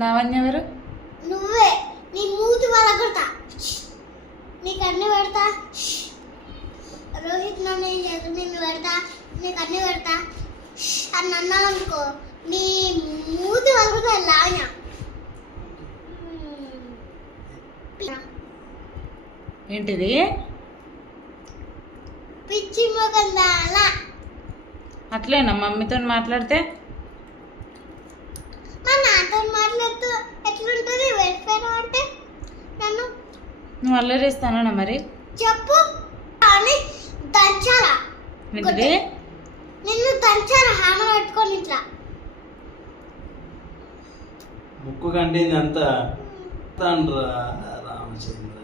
లావణ్య ఎవరు? నువ్వే. నీ మూతి వాళ్ళ కొడతా, నీకు అన్ని పెడతా. రోహిత్ నన్ను నిన్ను పెడతా, నీకు అన్ని పెడతా అని అన్నావు అనుకో, నీ మూతి వాళ్ళ కొడతా లావణ్య. ఏంటిది? పిచ్చి మొగందాలా. అట్లేనా మమ్మీతో మాట్లాడితే? మా నాతో మాట్లాడుతూ ఎట్లుంటుంది? వెళ్ళిపోయాను అంటే నన్ను నువ్వు అల్లరిస్తానా మరి? చెప్పు అని దంచాలా. ఏంటిది? నిన్ను దంచాలా హామ పట్టుకొని ఇట్లా. ముక్కు కంటింది అంతా రామచంద్ర.